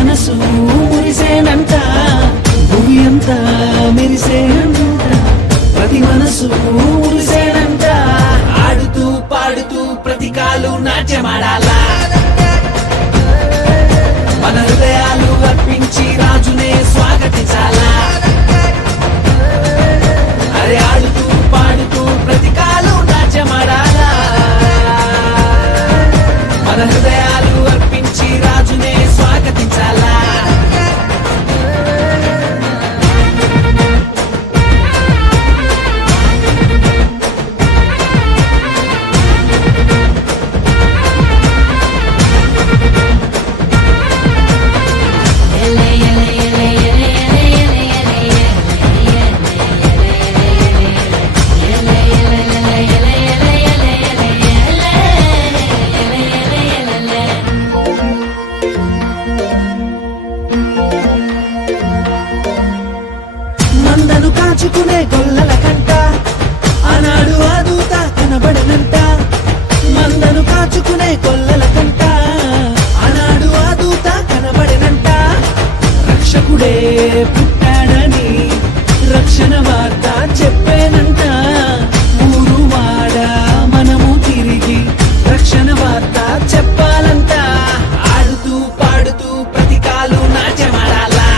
మనసు మురిసేనంట, భూమి అంతా మెరిసేనంట, ప్రతి మనసు మురిసేనంట. ఆడుతూ పాడుతూ ప్రతి కాలు నాట్యమాడాలా, మన హృదయాలు అర్పించి రాజునే స్వాగతించాలా. అరే ఆడుతూ పాడుతూ ప్రతి కాలు నాట్యమాడాలా, మన హృదయాలు అర్పించి రాజునే స్వాగతించాలా. మందను కాచుకునే గొల్లల కంట ఆనాడు ఆ దూత కనబడనంట, మందను కాచుకునే గొల్లల కంట ఆనాడు ఆ దూత కనబడనంట. రక్షకుడే పుట్టాడని రక్షణ వార్త చెప్పేనంట, ఊరు వాడ మనము తిరిగి రక్షణ వార్త చెప్పాలంట. ఆడుతూ పాడుతూ ప్రతి కాలు నాట్యమాడాలా,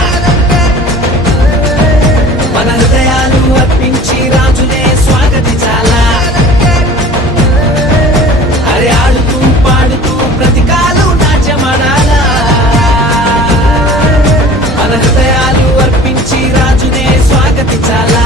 మన హృదయాలు అర్పించి రాజునే స్వాగతించాలా. అరే ఆడుతూ పాడుతూ ప్రతి కాలు నాట్యమాడాలా, మన హృదయాలు అర్పించి రాజునే స్వాగతించాలా.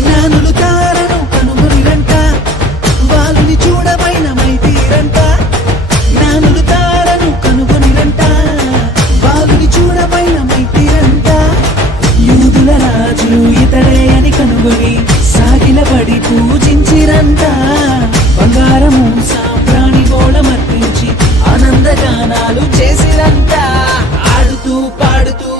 జ్ఞానులు తారను కనుగొనిరంట, వాళ్ళని చూడమైన మైతీరంట. జ్ఞానులు తారను కనుగొనిరంట, వాళ్ళని చూడమైన మైతీరంట. యూదుల రాజు ఇతడే అని కనుగొని సాగిలపడి పూజించిరంట. బంగారము సాంబ్రాణి గోళమర్పించి ఆనందగానాలు చేసిరంట. ఆడుతూ పాడుతూ